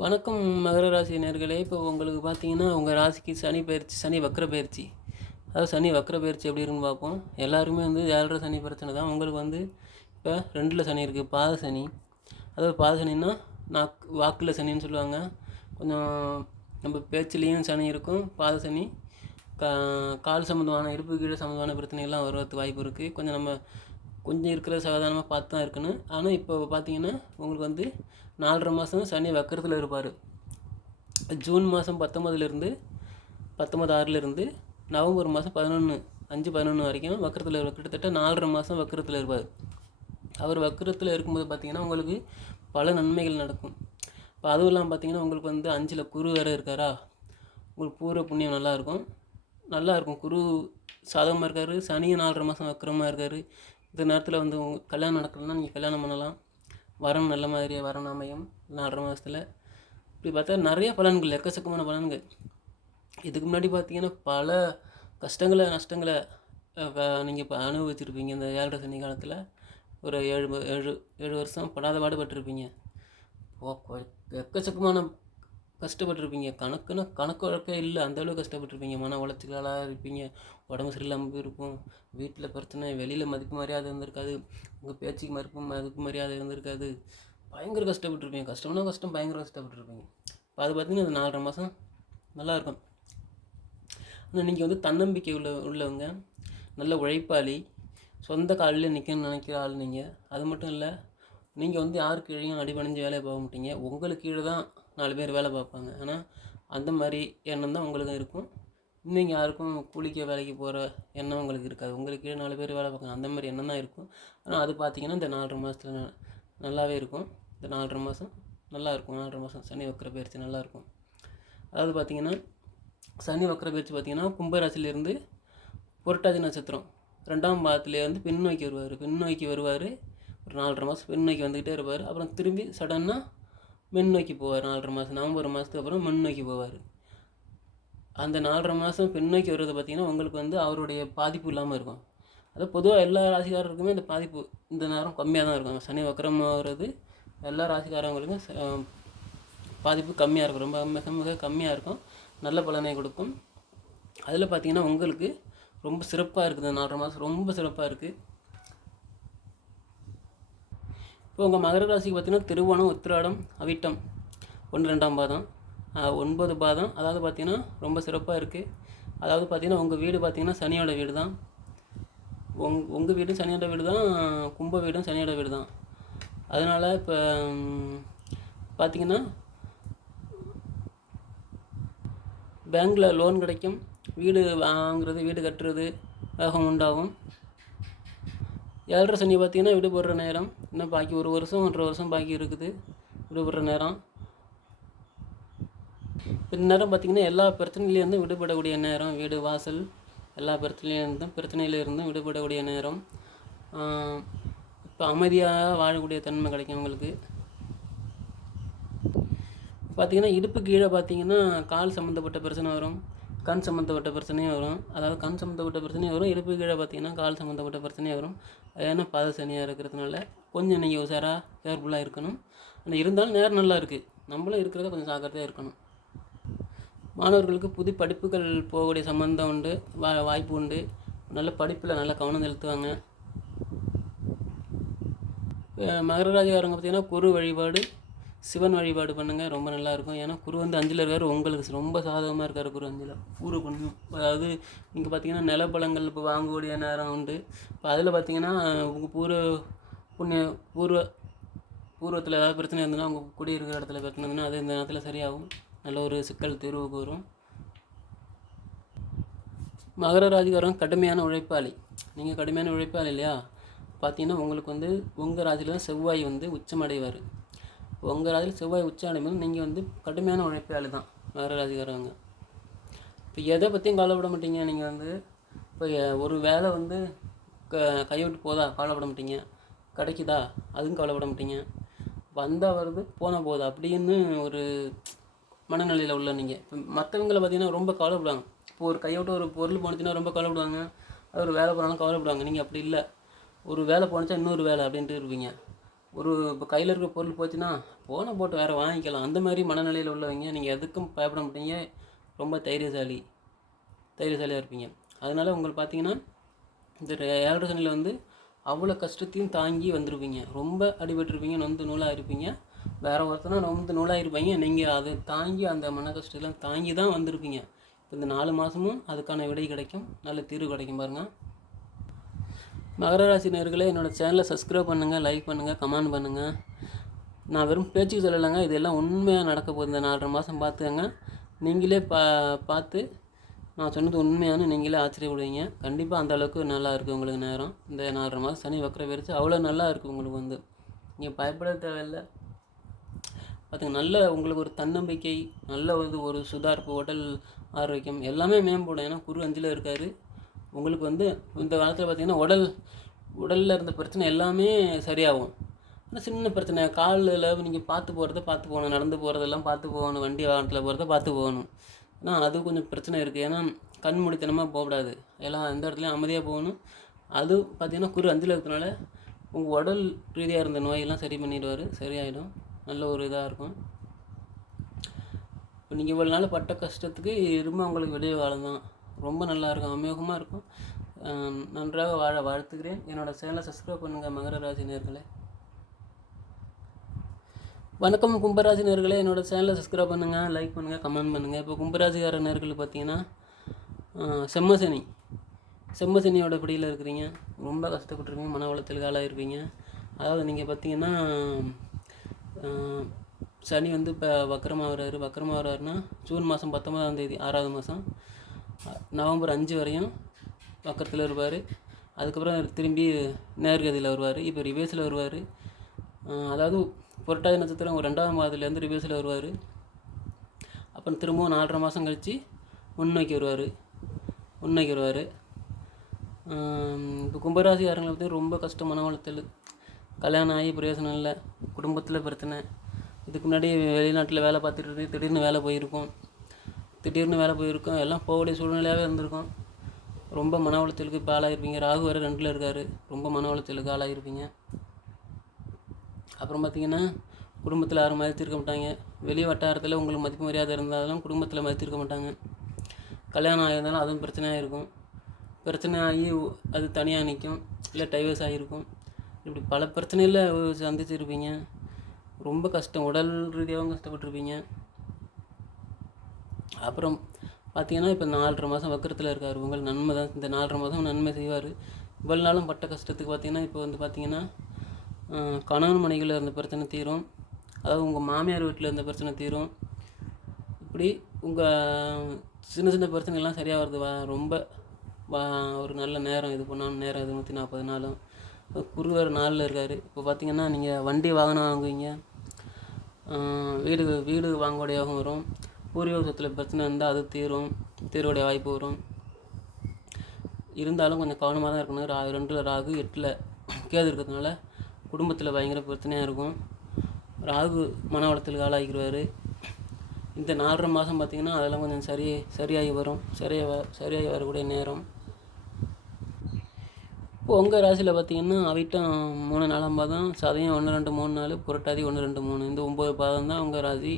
வணக்கம் மகர ராசி நேர்களே. இப்போ உங்களுக்கு பார்த்தீங்கன்னா உங்கள் ராசிக்கு சனி பயிற்சி சனி வக்கர பயிற்சி. அதாவது சனி வக்கர பயிற்சி எப்படி இருக்குன்னு பார்ப்போம். எல்லாருமே வந்து ஏழரை சனி பிரச்சனை தான். உங்களுக்கு வந்து இப்போ ரெண்டில் சனி இருக்குது பாத சனி. அதாவது பாத சனின்னா நாக் வாக்கில் சனின்னு சொல்லுவாங்க. கொஞ்சம் நம்ம பேச்சுலேயும் சனி இருக்கும். பாத சனி கா கால் சம்மந்தமான இடுப்பு கீழே சம்மந்தமான பிரச்சனைகள்லாம் வர்றதுக்கு வாய்ப்பு இருக்குது கொஞ்சம் நம்ம கொஞ்சம் இருக்கிற சாதாரணமாக பார்த்து தான் இருக்கணும். ஆனால் இப்போ பார்த்தீங்கன்னா உங்களுக்கு வந்து நாலரை மாதம் சனி வக்கரத்தில் இருப்பார். ஜூன் மாதம் பத்தொம்பதுலேருந்து பத்தொம்பது ஆறுலேருந்து நவம்பர் மாதம் பதினொன்று அஞ்சு பதினொன்று வரைக்கும் வக்கரத்தில் கிட்டத்தட்ட நாலரை மாதம் வக்கரத்தில் இருப்பார். அவர் வக்கரத்தில் இருக்கும்போது பார்த்திங்கன்னா உங்களுக்கு பல நன்மைகள் நடக்கும். இப்போ அதுவும் இல்லாமல் பார்த்தீங்கன்னா உங்களுக்கு வந்து அஞ்சில் குரு வேறு இருக்காரா? உங்களுக்கு பூர்வ புண்ணியம் நல்லாயிருக்கும் நல்லாயிருக்கும் நல்லா இருக்கும். குரு சாதகமாக இருக்கார். சனியும் நாலரை மாதம் வக்கரமாக இருக்கார். இந்த நேரத்தில் வந்து உங்க கல்யாணம் நடக்கணும்னா நீங்கள் கல்யாணம் பண்ணலாம். வரம் நல்ல மாதிரியே வரம் அமையும். நாலரை மாதத்தில் இப்படி பார்த்தா நிறைய பலன்கள் எக்கச்சக்கமான பலன்கள். இதுக்கு முன்னாடி பார்த்தீங்கன்னா பல கஷ்டங்களை நஷ்டங்களை நீங்கள் இப்போ அனுபவிச்சிருப்பீங்க. இந்த ஏழரை சனி காலத்தில் ஒரு ஏழு ஏழு ஏழு வருஷம் படாத பாடுபட்டிருப்பீங்க. எக்கச்சக்கமான கஷ்டப்பட்டிருப்பீங்க. கணக்குன்னா கணக்கு வழக்கே இல்லை. அந்த அளவுக்கு கஷ்டப்பட்டிருப்பீங்க. மன உளைச்சலாக இருப்பீங்க. உடம்பு சரியில்லாமல் போயிருக்கும். வீட்டில் பிரச்சனை வெளியில் மதிப்பு மரியாதை இருந்திருக்காது. உங்கள் பேச்சுக்கு மறுப்பு மதிப்பு மரியாதை இருந்திருக்காது. பயங்கர கஷ்டப்பட்டிருப்பீங்க. கஷ்டம்னா கஷ்டம் பயங்கர கஷ்டப்பட்டுருப்பீங்க. இப்போ அது பார்த்தீங்கன்னா அது நாலரை மாதம் நல்லாயிருக்கும் ஆனால் நீங்கள் வந்து தன்னம்பிக்கை உள்ள உள்ளவங்க. நல்ல உழைப்பாளி. சொந்த காலில் நிற்கணும்னு நினைக்கிற ஆள் நீங்கள் அது மட்டும் இல்லை நீங்கள் வந்து யாருக்கு கீழேயும் அடிபணிஞ்சு வேலையை போக மாட்டீங்க. உங்களுக்கு கீழே தான் நாலு பேர் வேலை பார்ப்பாங்க. ஆனால் அந்த மாதிரி எண்ணம் தான் உங்களுக்கு இருக்கும். இன்னைக்கு யாருக்கும் கூலிக்கு வேலைக்கு போகிற எண்ணம் உங்களுக்கு இருக்காது. உங்களுக்கு கீழே நாலு பேர் வேலை பார்க்கணும். அந்த மாதிரி எண்ணம் தான் இருக்கும். ஆனால் அது பார்த்தீங்கன்னா இந்த நாலரை மாதத்துல நல்லாவே இருக்கும். இந்த நாலரை மாதம் நல்லா இருக்கும். நாலரை மாதம் சனி வக்கர பயிற்சி நல்லாயிருக்கும் அதாவது பார்த்தீங்கன்னா சனி வக்கர பயிற்சி பார்த்தீங்கன்னா கும்பராசிலேருந்து புரட்டாதி நட்சத்திரம் ரெண்டாம் பாதத்துலேயே வந்து பின்னோக்கி வருவார். பின்னோக்கி வருவார். ஒரு நாலரை மாதம் பின்னோக்கி வந்துக்கிட்டே இருப்பார். அப்புறம் திரும்பி சடனாக முன்னோக்கி போவார் நாலரை மாதம் நவம்பர் மாதத்துக்கு அப்புறம் முன்னோக்கி போவார். அந்த நாலரை மாதம் பின்னோக்கி வர்றது பார்த்திங்கன்னா உங்களுக்கு வந்து அவருடைய பாதிப்பு இல்லாமல் இருக்கும். அது பொதுவாக எல்லா ராசிக்காரருக்குமே இந்த பாதிப்பு இந்த நேரம் கம்மியாக தான் இருக்கும். சனி வக்கரமாகிறது வர்றது எல்லா ராசிக்காரங்களுக்கும் ச- பாதிப்பு கம்மியாக இருக்கும். ரொம்ப மிக மிக கம்மியாக இருக்கும். நல்ல பலனை கொடுக்கும். அதில் பார்த்தீங்கன்னா உங்களுக்கு ரொம்ப சிறப்பாக இருக்குது இந்த நாலரை மாதம் ரொம்ப சிறப்பாக இருக்குது இப்போ உங்கள் மகர ராசிக்கு பார்த்தீங்கன்னா திருவோணம் உத்திராடம் அவிட்டம். ஒன்று ரெண்டாம் பாதம். ஒன்பது பாதம். அதாவது பார்த்தீங்கன்னா ரொம்ப சிறப்பாக இருக்குது அதாவது பார்த்தீங்கன்னா உங்கள் வீடு பார்த்தீங்கன்னா சனியோட வீடு தான் உங் உங்கள் வீடும் சனியோட வீடு தான் கும்ப வீடும் சனியோட வீடு தான் அதனால் இப்போ பார்த்தீங்கன்னா பேங்க்கில் லோன் கிடைக்கும். வீடு வாங்குறது வீடு கட்டுறது வேகம் உண்டாகும். ஏழரை சனி பார்த்தீங்கன்னா விடுபடுற நேரம். இன்னும் பாக்கி ஒரு வருஷம் ஒன்றரை வருஷம் பாக்கி இருக்குது. விடுபடுற நேரம். இந்த நேரம் பார்த்தீங்கன்னா எல்லா பிரச்சனையிலேருந்தும் விடுபடக்கூடிய நேரம் வீடு வாசல் எல்லா பிரச்சனையிலேருந்தும் பிரச்சனையில இருந்தும் விடுபடக்கூடிய நேரம். இப்போ அமைதியாக வாழக்கூடிய தன்மை கிடைக்கும் உங்களுக்கு. பார்த்திங்கன்னா இடுப்பு கீழே பார்த்தீங்கன்னா கால் சம்மந்தப்பட்ட பிரச்சனை வரும். கண் சம்மந்தப்பட்ட பிரச்சனையும் வரும். அதாவது கண் சம்மந்தப்பட்ட பிரச்சனையும் வரும். இடுப்பு கீழே பார்த்தீங்கன்னா கால் சம்மந்தப்பட்ட பிரச்சனையும் வரும். ஏன்னா பாத சனியாக இருக்கிறதுனால கொஞ்சம் நீங்கள் உஷாராக கேர்ஃபுல்லாக இருக்கணும். ஆனால் இருந்தாலும் நேரம் நல்லா இருக்குது நம்மளும் இருக்கிறத கொஞ்சம் ஜாக்கிரதையாக இருக்கணும். மாணவர்களுக்கு புது படிப்புகள் போகக்கூடிய சம்மந்தம் உண்டு. வா வாய்ப்பு உண்டு. நல்ல படிப்பில் நல்ல கவனம் செலுத்துவாங்க. அஹ் மகர பார்த்தீங்கன்னா குரு வழிபாடு சிவன் வழிபாடு பண்ணுங்கள் ரொம்ப நல்லா இருக்கும் ஏன்னா குரு வந்து அஞ்சில் இருக்கார் உங்களுக்கு ரொம்ப சாதகமாக இருக்கார் குரு அஞ்சில். பூர்வ புண்ணியம் அதாவது நீங்கள் பார்த்தீங்கன்னா நிலப்பழங்கள் இப்போ வாங்கக்கூடிய நேரம் உண்டு. இப்போ அதில் பார்த்தீங்கன்னா உங்கள் பூர்வ புண்ணிய பூர்வ பூர்வத்தில் ஏதாவது பிரச்சனை இருந்ததுன்னா உங்கள் குடியிருக்கிற இடத்துல பிரச்சனை இருந்ததுன்னா அது இந்த நேரத்தில் சரியாகும். நல்ல ஒரு சிக்கல் தீர்வுக்கு வரும் மகர ராஜிகாரம் கடுமையான உழைப்பாளி. நீங்கள் கடுமையான உழைப்பாளி இல்லையா? பார்த்தீங்கன்னா உங்களுக்கு வந்து உங்கள் ராஜியில் தான் செவ்வாய் வந்து உச்சமடைவார். உங்கள் ராசியில் செவ்வாய் உச்சம் நீங்கள் வந்து கடுமையான உழைப்பாளி தான் வேறு ராசிக்காரங்க இப்போ எதை பற்றியும் கவலைப்பட மாட்டீங்க. நீங்கள் வந்து இப்போ ஒரு வேலை வந்து க கைவிட்டு போதா? கவலைப்பட மாட்டீங்க. கிடைக்குதா? அதுவும் கவலைப்பட மாட்டீங்க. வந்தால் வருது போனால் போகுது. அப்படின்னு ஒரு மனநிலையில் உள்ள நீங்கள் இப்போ மற்றவங்கள பார்த்தீங்கன்னா ரொம்ப கவலைப்படுவாங்க. இப்போ ஒரு கையோட்ட ஒரு பொருள் போனுச்சுன்னா ரொம்ப கவலைப்படுவாங்க. அது ஒரு வேலை போனாலும் கவலைப்படுவாங்க. நீங்கள் அப்படி இல்லை. ஒரு வேலை போனுச்சா இன்னொரு வேலை அப்படின்ட்டு இருப்பீங்க. ஒரு இப்போ கையில் இருக்கிற பொருள் போச்சுன்னா போன போட்டு வேறு வாங்கிக்கலாம். அந்த மாதிரி மனநிலையில் உள்ளவங்க நீங்கள் எதுக்கும் பயப்பட மாட்டீங்க. ரொம்ப தைரியசாலி தைரியசாலியாக இருப்பீங்க. அதனால் உங்களுக்கு பார்த்தீங்கன்னா இந்த ஏழரை சனியில் வந்து அவ்வளோ கஷ்டத்தையும் தாங்கி வந்திருப்பீங்க. ரொம்ப அடிபட்டிருப்பீங்க நொந்து நூலாக இருப்பீங்க வேறு ஒருத்தனா நொந்து நூலாக இருப்பீங்க நீங்கள் அதை தாங்கி அந்த மன கஷ்டத்தெல்லாம் தாங்கி தான் வந்திருப்பீங்க. இப்போ இந்த நாலு மாதமும் அதுக்கான விடை கிடைக்கும். நல்ல தீர்வு கிடைக்கும் பாருங்கள் மகர ராசி நேயர்களே என்னோட சேனலை சப்ஸ்கிரைப் பண்ணுங்கள் லைக் பண்ணுங்கள் கமெண்ட் பண்ணுங்கள் நான் வெறும் பேச்சுக்கு சொல்லலைங்க இதெல்லாம் உண்மையாக நடக்க போகுது. இந்த நாலரை மாதம் பார்த்துக்கங்க. நீங்களே பா பார்த்து நான் சொன்னது உண்மையான நீங்களே ஆச்சரியப்படுவீங்க. கண்டிப்பாக அந்த அளவுக்கு நல்லா இருக்குது உங்களுக்கு நேரம். இந்த நாலரை மாதம் சனி வக்கர வெறிச்சு அவ்வளோ நல்லா இருக்குது உங்களுக்கு வந்து. நீங்கள் பயப்பட தேவையில்லை. பார்த்துங்க நல்ல உங்களுக்கு ஒரு தன்னம்பிக்கை நல்ல ஒரு ஒரு சுதாரிப்பு உடல் ஆரோக்கியம் எல்லாமே மேம்படும். ஏன்னா குரு அஞ்சில் இருக்கார். உங்களுக்கு வந்து இந்த காலத்தில் பார்த்தீங்கன்னா உடல் உடலில் இருந்த பிரச்சனை எல்லாமே சரியாகும். ஆனால் சின்ன பிரச்சனை காலில் நீங்கள் பார்த்து போகிறத பார்த்து போகணும் நடந்து போகிறதெல்லாம் பார்த்து போகணும் வண்டி வாகனத்தில் போகிறத பார்த்து போகணும். ஏன்னா அது கொஞ்சம் பிரச்சனை இருக்குது ஏன்னா கண் முடித்தனமாக போகக்கூடாது. எல்லாம் எந்த இடத்துலையும் அமைதியாக போகணும். அது பார்த்தீங்கன்னா குரு அஞ்சில் இருக்கிறதுனால உங்கள் உடல் ரீதியாக இருந்த நோயெல்லாம் சரி பண்ணிடுவார். சரியாயிடும். நல்ல ஒரு இதாக இருக்கும். இப்போ நீங்கள் இவ்வளோ நாள் பட்ட கஷ்டத்துக்கு இரும்ப உங்களுக்கு விடிய காலம் தான் ரொம்ப நல்லா இருக்கும். அமோகமாக இருக்கும் நன்றாக வாழ வாழ்த்துக்கிறேன் என்னோடய சேனலை சப்ஸ்கிரைப் பண்ணுங்கள் மகர ராசி நேர்களே. வணக்கம் கும்பராசி நேர்களே. என்னோட சேனலை சப்ஸ்கிரைப் பண்ணுங்கள் லைக் பண்ணுங்கள் கமெண்ட் பண்ணுங்கள் இப்போ கும்பராசிக்கார நேர்கள் பார்த்தீங்கன்னா செம்மசனி. செம்மசனியோட பிடியில் இருக்கிறீங்க. ரொம்ப கஷ்டப்பட்டுருப்பீங்க மன உளைச்சலுக்கு ஆளாயிருப்பீங்க. அதாவது நீங்கள் பார்த்தீங்கன்னா சனி வந்து இப்போ வக்கரமாக வர்றாரு ஜூன் மாதம் பத்தொன்பதாம் தேதி ஆறாவது மாதம் நவம்பர் அஞ்சு வரையும் பக்கத்தில் இருப்பார் அதுக்கப்புறம் திரும்பி நேர்கதியில் வருவார். இப்போ ரிவேஸில் வருவார். அதாவது புரட்டாதி நட்சத்திரம் ஒரு ரெண்டாவது மாதத்துலேருந்து ரிவேஸில் வருவார். அப்புறம் திரும்பவும் நாலரை மாதம் கழித்து முன்னோக்கி வருவார். முன்னோக்கி வருவார். இப்போ கும்பராசிக்காரங்களை பற்றி ரொம்ப கஷ்டம் மன கல்யாணம் ஆகி பிரயோசனம் இல்லை. குடும்பத்தில் பிரச்சனை. இதுக்கு முன்னாடி வெளிநாட்டில் வேலை பார்த்துட்டு திடீர்னு வேலை போயிருக்கோம். திடீர்னு வேலை போயிருக்கோம். எல்லாம் போகக்கூடிய சூழ்நிலையாகவே இருந்திருக்கும். ரொம்ப மன உளைச்சலுக்கு இப்போ ஆளாயிருப்பீங்க. ராகு வேறு ரெண்டில் இருக்கார். ரொம்ப மன உளைச்சலுக்கு ஆளாயிருப்பீங்க. அப்புறம் பார்த்தீங்கன்னா குடும்பத்தில் யாரும் மதித்திருக்க மாட்டாங்க. வெளி வட்டாரத்தில் உங்களுக்கு மதிப்பு மரியாதை இருந்தாலும் குடும்பத்தில் மதித்திருக்க மாட்டாங்க. கல்யாணம் ஆகியிருந்தாலும் அதுவும் பிரச்சனையாக இருக்கும். பிரச்சனை ஆகி அது தனியாக நிற்கும் இல்லை டைவர்ஸ் ஆகியிருக்கும் இப்படி பல பிரச்சனையில் சந்திச்சிருப்பீங்க. ரொம்ப கஷ்டம். உடல் ரீதியாகவும் கஷ்டப்பட்டிருப்பீங்க. அப்புறம் பார்த்தீங்கன்னா இப்போ நாலரை மாதம் வக்கரத்தில் இருக்கார் உங்கள் நன்மை தான். இந்த நாலரை மாதம் நன்மை செய்வார். இவ்வளோ நாளும் பட்ட கஷ்டத்துக்கு பார்த்தீங்கன்னா இப்போ வந்து பார்த்தீங்கன்னா கணவன் மனைகளில் இருந்த பிரச்சனை தீரும். அதாவது உங்கள் மாமியார் வீட்டில் இருந்த பிரச்சனை தீரும். இப்படி உங்கள் சின்ன சின்ன பிரச்சனைகள்லாம் சரியாக வருது வா ரொம்ப வா ஒரு நல்ல நேரம் இது பண்ணாலும் நேரம் இது நூற்றி நாற்பது நாளும். குருவர் நாளில் இருக்கார். இப்போ பார்த்தீங்கன்னா நீங்கள் வண்டி வாகனம் வாங்குவீங்க. வீடு வீடு வாங்கக்கூடிய யோகம் வரும். பூர்வீக சொத்தில் பிரச்சனை இருந்தால் அது தீரும் தீர்வுடைய வாய்ப்பு வரும். இருந்தாலும் கொஞ்சம் கவனமாக தான் இருக்கணும். ரா ரெண்டில் ராகு எட்டில் கேது இருக்கிறதுனால குடும்பத்தில் பயங்கர பிரச்சனையாக இருக்கும். ராகு மன வளத்தில் ஆளாகிடுவார் இந்த நாலரை மாதம் பார்த்தீங்கன்னா அதெல்லாம் கொஞ்சம் சரி சரியாகி வரும். சரியாக வ சரியாகி வரக்கூடிய நேரம். இப்போ உங்கள் ராசியில் பார்த்தீங்கன்னா அவிட்டம் மூணு நாலாம் பாதம் சதயம் ஒன்று ரெண்டு மூணு நாலு புரட்டாதி ஒன்று ரெண்டு மூணு. இந்த ஒம்பது பாதம் தான் உங்கள் ராசி.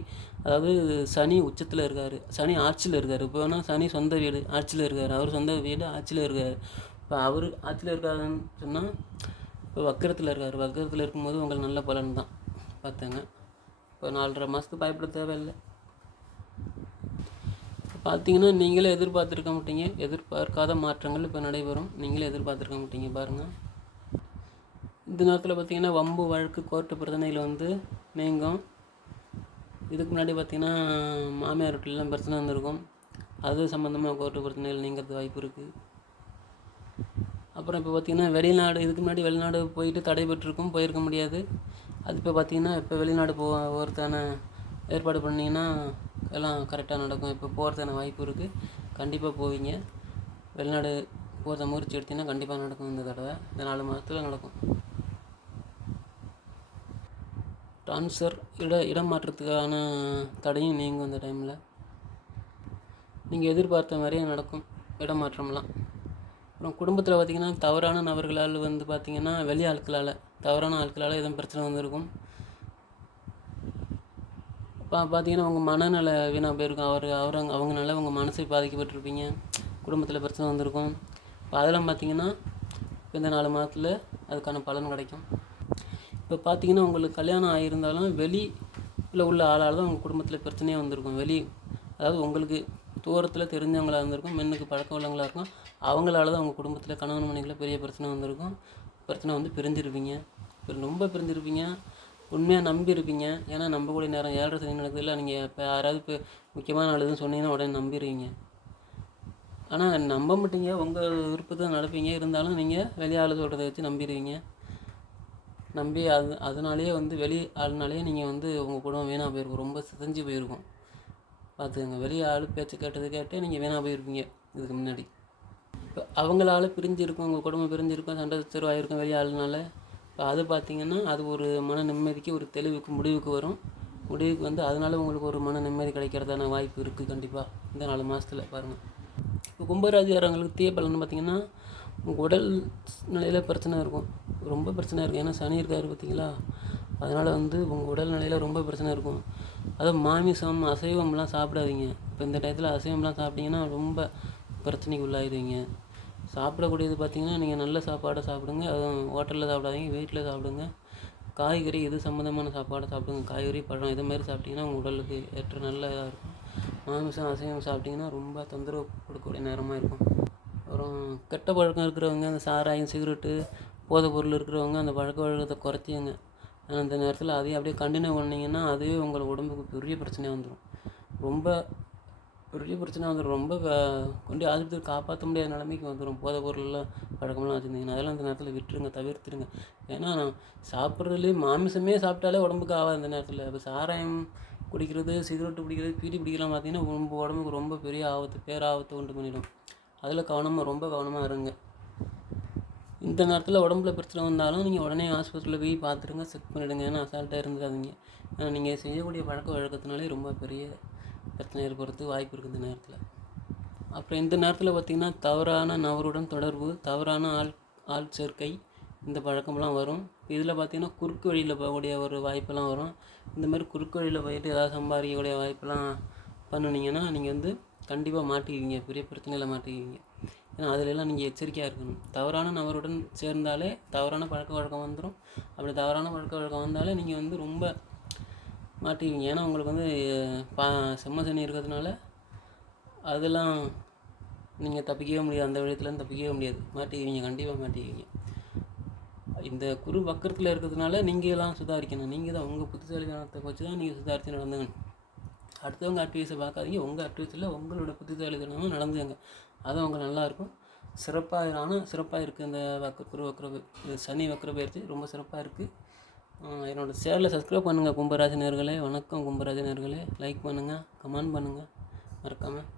அதாவது சனி உச்சத்தில் இருக்கார். சனி ஆட்சியில் இருக்கார். இப்போ வேணால் சனி சொந்த வீடு ஆட்சியில் இருக்கார். அவர் சொந்த வீடு ஆட்சியில் இருக்கார். இப்போ அவர் ஆட்சியில் இருக்காருன்னு சொன்னால் இப்போ வக்கரத்தில் இருக்கார். வக்கரத்தில் இருக்கும்போது உங்களுக்கு நல்ல பலன் தான். பார்த்தேங்க இப்போ நாலரை மாதத்துக்கு பயப்பட தேவையில்லை. பார்த்தீங்கன்னா நீங்களே எதிர்பார்த்துருக்க மாட்டீங்க. எதிர்பார்க்காத மாற்றங்கள் இப்போ நடைபெறும். நீங்களே எதிர்பார்த்துருக்க மாட்டீங்க பாருங்கள் இந்த நேரத்தில் பார்த்தீங்கன்னா வம்பு வழக்கு கோர்ட்டு பிரச்சனைகள் வந்து நீங்கும். இதுக்கு முன்னாடி பார்த்தீங்கன்னா மாமியார் வீட்டிலலாம் பிரச்சனை வந்திருக்கும். அது சம்மந்தமாக கோர்ட்டு பிரச்சனைகள் நீங்கிறது வாய்ப்பு இருக்குது அப்புறம் இப்போ பார்த்தீங்கன்னா வெளிநாடு இதுக்கு முன்னாடி வெளிநாடு போயிட்டு தடைபெற்றிருக்கும் போயிருக்க முடியாது. அது இப்போ பார்த்தீங்கன்னா இப்போ வெளிநாடு போ ஒருத்தான ஏற்பாடு பண்ணிங்கன்னா எல்லாம் கரெக்டாக நடக்கும். இப்போ போகிறதுக்கான வாய்ப்பு இருக்குது கண்டிப்பாக போவீங்க. வெளிநாடு போகிறத முயற்சி எடுத்தீங்கன்னா கண்டிப்பாக நடக்கும் இந்த தடவை. இந்த நாலு மாதத்தில் நடக்கும். ட்ரான்ஸ்ஃபர் இட இடம் மாற்றத்துக்கான தடையும் நீங்கும் இந்த டைமில் நீங்கள் எதிர்பார்த்த மாதிரியே நடக்கும். இடம் மாற்றம்லாம். அப்புறம் குடும்பத்தில் பார்த்திங்கன்னா தவறான நபர்களால் வந்து பார்த்திங்கன்னா வெளி ஆட்களால் தவறான ஆட்களால் எதுவும் பிரச்சனை வந்திருக்கும். இப்போ பார்த்தீங்கன்னா உங்கள் மனநல வீணாக போயிருக்கும். அவர் அவர் அவங்கனால உங்கள் மனசை பாதிக்கப்பட்டிருப்பீங்க. குடும்பத்தில் பிரச்சனை வந்திருக்கும். இப்போ அதெல்லாம் பார்த்தீங்கன்னா இந்த நாலு மாதத்தில் அதுக்கான பலன் கிடைக்கும். இப்போ பார்த்தீங்கன்னா உங்களுக்கு கல்யாணம் ஆகியிருந்தாலும் வெளியில் உள்ள ஆளால் தான் உங்கள் குடும்பத்தில் பிரச்சனையே வந்திருக்கும். வெளி அதாவது உங்களுக்கு தூரத்தில் தெரிஞ்சவங்களாக இருந்திருக்கும். மென்னுக்கு பழக்க உள்ளவங்களாக இருக்கும் அவங்களால தான் உங்கள் குடும்பத்தில் கணவன் மனைகளை பெரிய பிரச்சனை வந்திருக்கும். பிரச்சனை வந்து பிரிஞ்சிருப்பீங்க இப்போ ரொம்ப பிரிஞ்சிருப்பீங்க. உண்மையாக நம்பியிருப்பீங்க. ஏன்னா நம்பக்கூடிய நேரம் ஏழரை சனி நடக்குதுல்ல நீங்கள் இப்போ யாராவது இப்போ முக்கியமான நாள் எதுவும் சொன்னீங்கன்னா உடனே நம்பிடுவீங்க ஆனால் நம்ப மாட்டீங்க. உங்கள் விருப்பத்தை நடப்பீங்க. இருந்தாலும் நீங்கள் வெளி ஆள் சொல்கிறத வச்சு நம்பிடுவீங்க நம்பி அது அதனாலேயே வந்து வெளி ஆளுனாலேயே நீங்கள் வந்து உங்கள் குடும்பம் வீணாக போயிருக்கும். ரொம்ப சிதஞ்சு போயிருக்கும். பார்த்துக்கங்க. வெளியே ஆள் பேச்சு கேட்டது கேட்டு நீங்கள் வீணாக போயிருப்பீங்க. இதுக்கு முன்னாடி. இப்போ அவங்களால பிரிஞ்சிருக்கும் உங்கள் குடும்பம் பிரிஞ்சிருக்கும் சண்டை சச்சரவாயிருக்கும் வெளியே ஆளுனால. அது பார்த்தீங்கன்னா அது ஒரு மன நிம்மதிக்கு ஒரு தெளிவுக்கு முடிவுக்கு வரும். முடிவுக்கு வந்து அதனால உங்களுக்கு ஒரு மன நிம்மதி கிடைக்கிறதான வாய்ப்பு இருக்குது கண்டிப்பாக இந்த நாலு மாதத்தில் பாருங்கள் இப்போ கும்பராஜிகாரங்களுக்கு தீய பலன் பார்த்தீங்கன்னா உங்கள் உடல் நிலையில் பிரச்சனை இருக்கும். ரொம்ப பிரச்சனை இருக்கும். ஏன்னா சனி இருக்காரு பார்த்தீங்களா? அதனால் வந்து உங்கள் உடல் நிலையில் ரொம்ப பிரச்சனை இருக்கும். அதுவும் மாமிசம் அசைவம்லாம் சாப்பிடாதீங்க. இப்போ இந்த டயத்தில் அசைவம்லாம் சாப்பிட்டீங்கன்னா ரொம்ப பிரச்சனைக்கு உள்ளாயிடுவீங்க. சாப்பிடக்கூடியது பார்த்திங்கன்னா நீங்கள் நல்ல சாப்பாடை சாப்பிடுங்க. அதுவும் ஹோட்டலில் சாப்பிடாதீங்க வீட்டில் சாப்பிடுங்க. காய்கறி இது சம்மந்தமான சாப்பாடை சாப்பிடுங்க. காய்கறி பழம் இது மாதிரி சாப்பிட்டிங்கன்னா உங்கள் உடலுக்கு ஏற்ற நல்ல இதாக இருக்கும். மாமிசம் அசைவம் சாப்பிட்டிங்கன்னா ரொம்ப தொந்தரவு கொடுக்கக்கூடிய நேரமாக இருக்கும். அப்புறம் கெட்ட பழக்கம் இருக்கிறவங்க அந்த சாராயம் சிகரெட்டு போதை பொருள் இருக்கிறவங்க அந்த பழக்க வழக்கத்தை குறைச்சிங்க அந்த நேரத்தில் அதையும் அப்படியே கண்டினியூ பண்ணிங்கன்னா அதுவே உங்கள் உடம்புக்கு பெரிய பிரச்சனையாக வந்துடும் ரொம்ப பெரிய பிரச்சனை வந்துடும் ரொம்ப கொண்டு ஆஸ்பத்திரி காப்பாற்ற முடியாத நிலைமைக்கு வந்துடும் போதை பொருள்லாம் பழக்கம்லாம் வச்சுருந்தீங்கன்னா அதெல்லாம் அந்த நேரத்தில் விட்டுருங்க தவிர்த்துருங்க. ஏன்னா நான் சாப்பிட்றதுலேயே மாமிசமே சாப்பிட்டாலே உடம்புக்கு ஆகாது அந்த நேரத்தில். இப்போ சாராயம் குடிக்கிறது சிகரெட்டு பிடிக்கிறது பீடி பிடிக்கலாம் பார்த்தீங்கன்னா ரொம்ப உடம்புக்கு ரொம்ப பெரிய ஆபத்து பேராபத்தை உண்டு பண்ணிடும். அதில் கவனமாக ரொம்ப கவனமாக இருங்க. இந்த நேரத்தில் உடம்புல பிரச்சனை வந்தாலும் நீங்கள் உடனே ஹாஸ்பிட்டலில் போய் பார்த்துருங்க செக் பண்ணிவிடுங்க ஏன்னா அசால்ட்டாக இருந்துடாதீங்க. ஏன்னா நீங்கள் செய்யக்கூடிய பழக்க வழக்கத்தினாலே ரொம்ப பெரிய பிரச்சனை ஏற்படுறதுக்கு வாய்ப்பு இருக்குது இந்த நேரத்தில். அப்புறம் இந்த நேரத்தில் பார்த்திங்கன்னா தவறான நபருடன் தொடர்பு தவறான ஆள் ஆள் சேர்க்கை இந்த பழக்கம்லாம் வரும். இதில் பார்த்திங்கன்னா குறுக்கு வழியில் போகக்கூடிய ஒரு வாய்ப்பெல்லாம் வரும். இந்த மாதிரி குறுக்கு வழியில் போயிட்டு ஏதாவது சம்பாதிக்கக்கூடிய வாய்ப்பெல்லாம் பண்ணுனீங்கன்னா நீங்கள் வந்து கண்டிப்பாக மாட்டிக்குவீங்க. பெரிய பிரச்சனையில் மாட்டிக்குவீங்க. ஏன்னா அதிலெல்லாம் நீங்கள் எச்சரிக்கையாக இருக்கணும். தவறான நபருடன் சேர்ந்தாலே தவறான பழக்க வழக்கம் வந்துடும் அப்படி தவறான பழக்க வழக்கம் வந்தாலே நீங்கள் வந்து ரொம்ப மாட்டிக்குவீங்க ஏன்னா உங்களுக்கு வந்து பா செம்ம சனி இருக்கிறதுனால அதெல்லாம் நீங்கள் தப்பிக்கவே முடியாது. அந்த விடயத்துலேருந்து தப்பிக்கவே முடியாது. மாட்டிக்குவீங்க. கண்டிப்பாக மாட்டிக்குவீங்க. இந்த குரு பக்கத்தில் இருக்கிறதுனால நீங்களாம் சுதாரிக்கணும். நீங்கள் தான் உங்கள் புத்திசாலித்தனத்தை வச்சு தான் நீங்கள் சுதாரித்து நடந்துக்கணும். அடுத்தவங்க அட்வைஸை பார்க்காதீங்க. உங்கள் அட்வைஸில் உங்களோட புத்திசாலித்தனமும் நடந்துங்க அது அவங்க நல்லாயிருக்கும் சிறப்பாக ஆனால் சிறப்பாக இருக்குது இந்த வக்க குரு வக்கர சனி வக்கர பயிற்சி ரொம்ப சிறப்பாக இருக்குது என்னோடய சேனலை சப்ஸ்கிரைப் பண்ணுங்கள் கும்பராஜினர்களே வணக்கம் கும்பராஜினர்களே லைக் பண்ணுங்கள் கமெண்ட் பண்ணுங்கள் மறக்காமல்